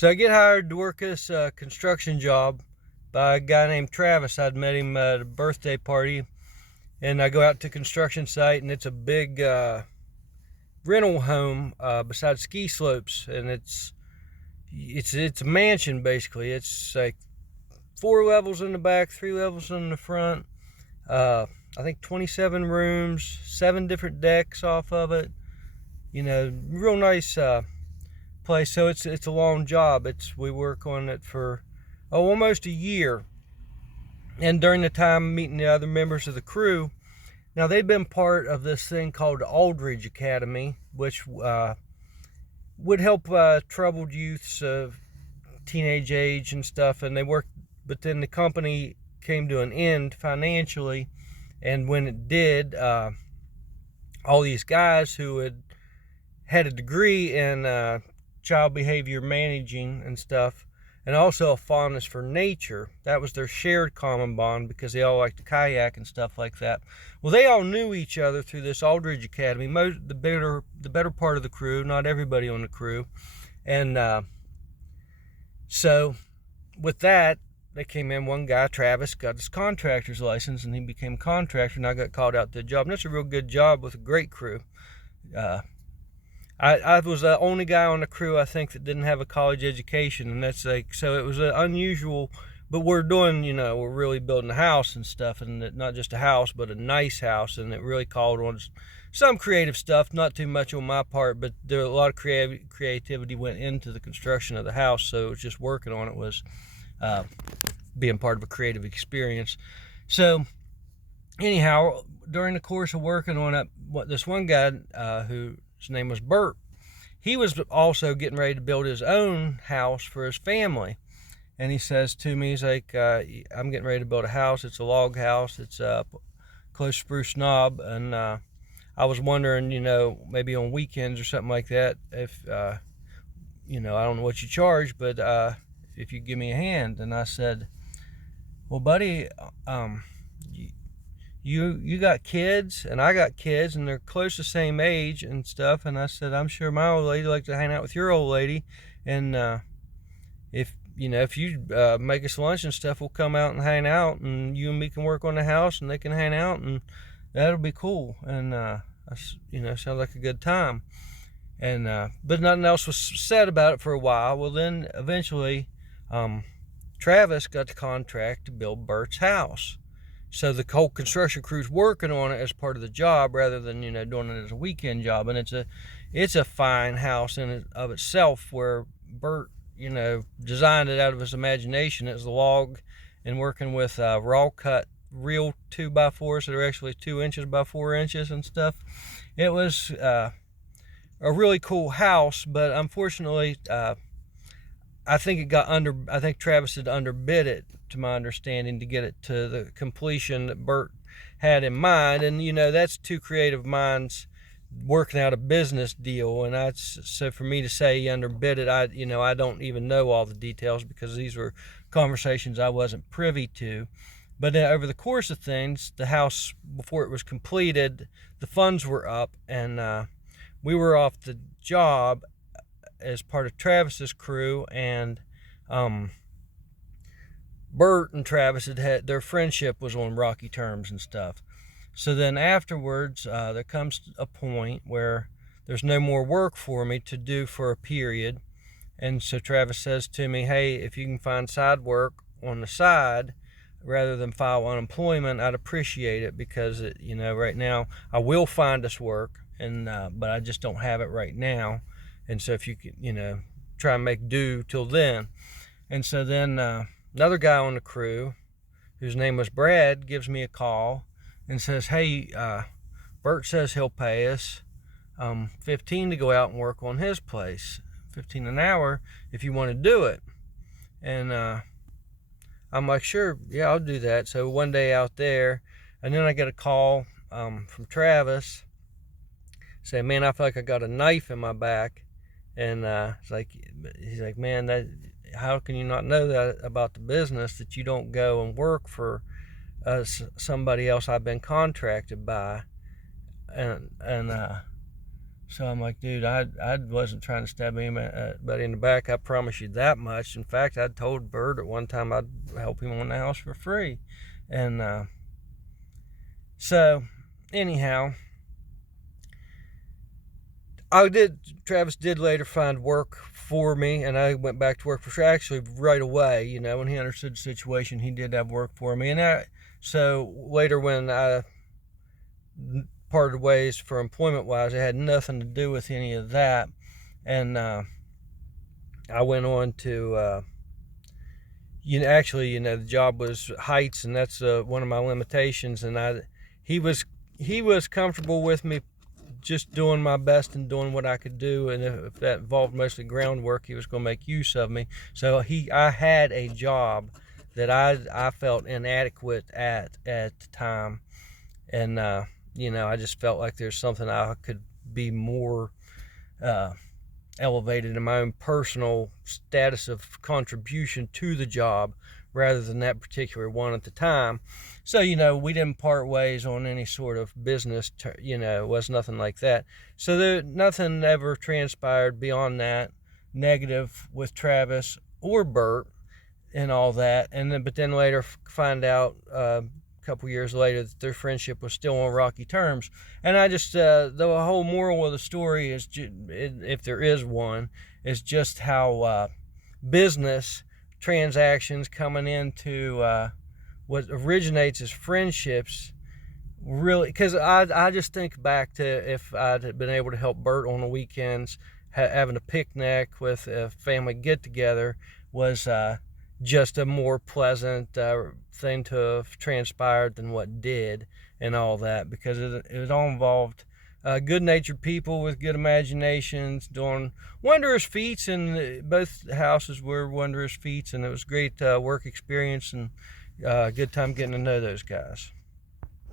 So I get hired to work this construction job by a guy named Travis. I'd met him at a birthday party, and I go out to construction site, and it's a big rental home beside ski slopes, and it's a mansion basically. It's like 4 levels in the back, 3 levels in the front. I think 27 rooms, 7 different decks off of it. Real nice place. So it's a long job. We work on it for almost a year, and during the time meeting the other members of the crew. Now they've been part of this thing called the Aldridge Academy, which would help troubled youths of teenage age and stuff, and they worked. But then the company came to an end financially, and when it did, all these guys who had a degree in child behavior managing and stuff, and also a fondness for nature. That was their shared common bond, because they all like to kayak and stuff like that. Well, they all knew each other through this Aldridge Academy. The better part of the crew, not everybody on the crew. And so with that, they came in. One guy, Travis, got his contractor's license, and he became a contractor, and I got called out to the job. And that's a real good job with a great crew. I was the only guy on the crew, I think, that didn't have a college education, and that's like, so it was unusual. But we're really building a house and stuff, and not just a house, but a nice house, and it really called on some creative stuff. Not too much on my part, but there a lot of creativity went into the construction of the house. So it was just working on it was being part of a creative experience. So anyhow, during the course of working on it, this one guy whose name was Bert, he was also getting ready to build his own house for his family. And he says to me, he's like, I'm getting ready to build a house. It's a log house. It's close to Spruce Knob. And I was wondering, maybe on weekends or something like that, if, I don't know what you charge, but if you give me a hand. And I said, well, buddy, you got kids, and I got kids, and they're close to the same age and stuff. And I said, I'm sure my old lady likes to hang out with your old lady. And if you make us lunch and stuff, we'll come out and hang out, and you and me can work on the house, and they can hang out, and that'll be cool. And sounds like a good time. And but nothing else was said about it for a while. Well, then eventually Travis got the contract to build Bert's house. So the whole construction crew's working on it as part of the job, rather than doing it as a weekend job. And it's a fine house in and of itself, where Bert designed it out of his imagination. It's the log, and working with raw cut real 2x4s that are actually 2 inches by 4 inches and stuff. It was a really cool house, but unfortunately, I think Travis had underbid it, to my understanding, to get it to the completion that Bert had in mind. And that's two creative minds working out a business deal, and so for me to say he underbid it, I don't even know all the details, because these were conversations I wasn't privy to. But over the course of things, the house, before it was completed, the funds were up, and we were off the job as part of Travis's crew, and Bert and Travis had their friendship was on rocky terms and stuff. So then afterwards, there comes a point where there's no more work for me to do for a period. And so Travis says to me, hey, if you can find side work on the side rather than file unemployment, I'd appreciate it, because right now I will find us work, and but I just don't have it right now. And so if you could, try and make do till then. And so then another guy on the crew, whose name was Brad, gives me a call and says, hey, Bert says he'll pay us $15 to go out and work on his place, $15 an hour, if you want to do it. And I'm like, sure, yeah, I'll do that. So one day out there, and then I get a call from Travis, say, man, I feel like I got a knife in my back. And he's like, man, how can you not know that about the business, that you don't go and work for somebody else I've been contracted by? And So I'm like, dude, I wasn't trying to stab anybody in the back. I promise you that much. In fact, I told Bert at one time I'd help him on the house for free. And so anyhow, Travis did later find work for me, and I went back to work for actually right away. You know, when he understood the situation, he did have work for me. And so later when I parted ways for employment wise, it had nothing to do with any of that. And I went on to the job was heights, and that's one of my limitations. And he was comfortable with me just doing my best and doing what I could do, and if that involved mostly groundwork, he was going to make use of me. So I had a job that I felt inadequate at the time, and I just felt like there's something I could be more elevated in my own personal status of contribution to the job rather than that particular one at the time. So, we didn't part ways on any sort of business, it was nothing like that. So nothing ever transpired beyond that negative with Travis or Bert and all that. But then later find out a couple years later that their friendship was still on rocky terms. And I just, the whole moral of the story is, if there is one, is just how business transactions coming into what originates as friendships really, because I just think back to if I'd been able to help Bert on the weekends, having a picnic with a family get together was just a more pleasant thing to have transpired than what did, and all that, because it all involved good-natured people with good imaginations doing wondrous feats, and both houses were wondrous feats, and it was great work experience and good time getting to know those guys.